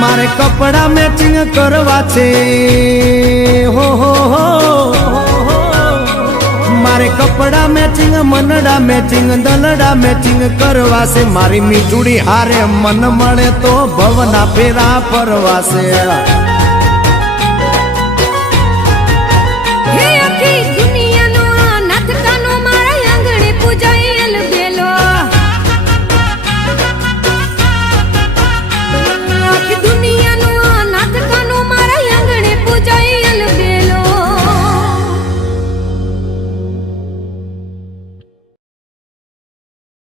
मारे कपड़ा मैचिंग करवा छे हो मारे कपड़ा मैचिंग मनडा मैचिंग दलडा मैचिंग करवा से मारी मीठुड़ी हारे मन मळे तो भवना फेरा फरवा से।